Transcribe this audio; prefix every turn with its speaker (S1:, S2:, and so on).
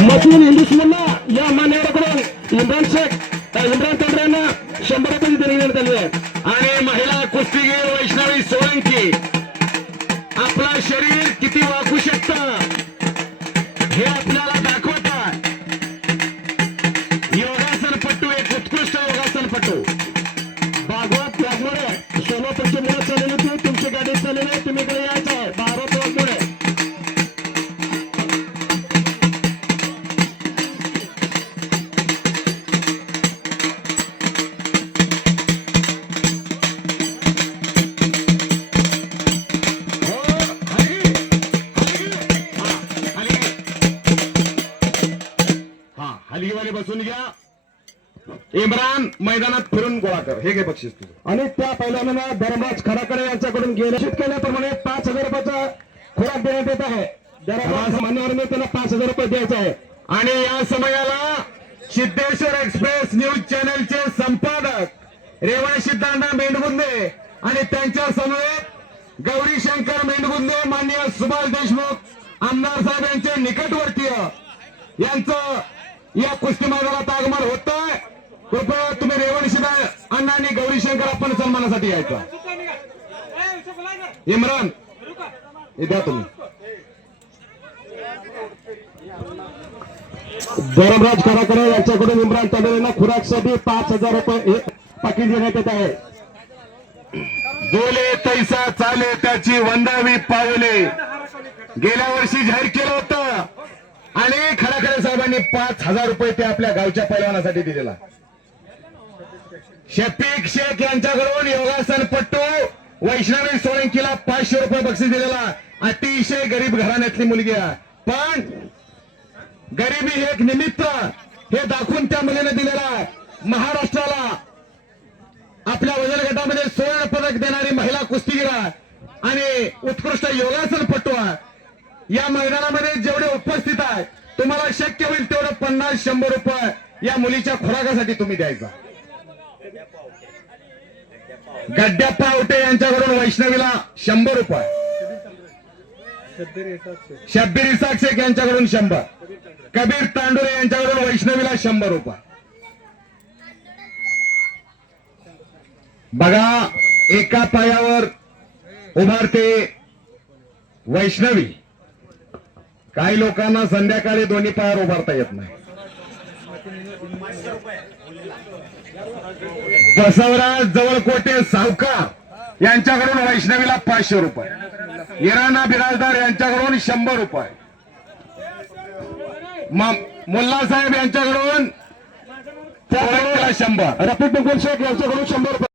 S1: मसून हिंदुस्मुल्ला या मान्यवराकडून इम्रान शेख इम्रान तांबरे यांना शंभर रुपये देण्यात आली आहे.
S2: आणि महिला कुस्तीगीर वैष्णवी सोळंकी आपला शरीर किती वाकू शकतं हे आपल्याला दाखवतात. योगासनपटू एक उत्कृष्ट योगासनपटू
S1: भागवत त्यामुळे सोलापूरची मुलं चाललेली होती तुमची गाडी चाललेली
S2: हा हलगीवाले बसून घ्या. इम्रान मैदानात फिरून गोळा कर. हे घे बक्षीस तुझं.
S1: आणि त्या पहिल्यांदा धर्मराज खडाकडे यांच्याकडून घोषित केल्याप्रमाणे पाच हजार रुपयाचा खुराक देण्यात येत आहे. धर्मराज मान्यवरांनी त्याला पाच हजार रुपये द्यायचे आहे.
S2: आणि या समयाला सिद्धेश्वर एक्सप्रेस न्यूज चॅनलचे संपादक रेवण सिद्धांना मेंढगुंदे आणि त्यांच्या समवेत गौरी शंकर मेंढगुंदे माननीय सुभाष देशमुख आमदार साहेब यांचे निकटवर्तीय यांचं या कुस्ती मैदानात आगमन होत आहे कृपया तुम्ही रेवण अण्णा आणि गौरी शंकर आपण सन्मानासाठी यायचा. इम्रान द्या तुम्ही.
S1: धर्मराज कराकडे यांच्याकडून इम्रान तांबे यांना खुराकसाठी पाच हजार रुपये हे पाकिट देण्यात येत आहे.
S2: बोले तैसा चाले त्याची वंदावी पावले. गेल्या वर्षी जाहीर केलं होतं. आणि खडाखडे साहेबांनी पाच हजार रुपये ते आपल्या गावच्या पैलवानासाठी दिलेला. शफीक शेख यांच्याकडून योगासनपट्टू वैष्णवी सोळंकीला पाचशे रुपये बक्षीस दिलेला. अतिशय गरीब घराण्यातली मुलगी आहे. पण गरिबी हे एक निमित्त हे दाखवून त्या मुलीने दिलेला आहे. महाराष्ट्राला आपल्या वजन गटामध्ये सुवर्ण पदक देणारी महिला कुस्तीगीर आहे. आणि उत्कृष्ट योगासनपटू आहे. या मैदानामध्ये जेवढे उपस्थित आहे तुम्हाला शक्य होईल तेवढं पन्नास शंभर रुपये या मुलीच्या खुराकासाठी तुम्ही द्यायचा. गड्ड्याप्पा आवटे यांच्याकडून वैष्णवीला शंभर रुपये. शब्बीर इसाक शेख यांच्याकडून शंभर. कबीर तांडुरे यांच्याकडून वैष्णवीला शंभर रुपये. बघा एका पायावर उभारते वैष्णवी. काही लोकांना संध्याकाळी दोन्ही पायावर उभारता येत नाही. बसवराज जवळकोटे सावकार यांच्याकडून वैष्णवीला पाचशे रुपये. इराणा बिराजदार यांच्याकडून शंभर रुपये. मुल्ला साहेब यांच्याकडून पोळ्याला शंभर
S1: रफिक शेख यांच्याकडून शंभर रुपये.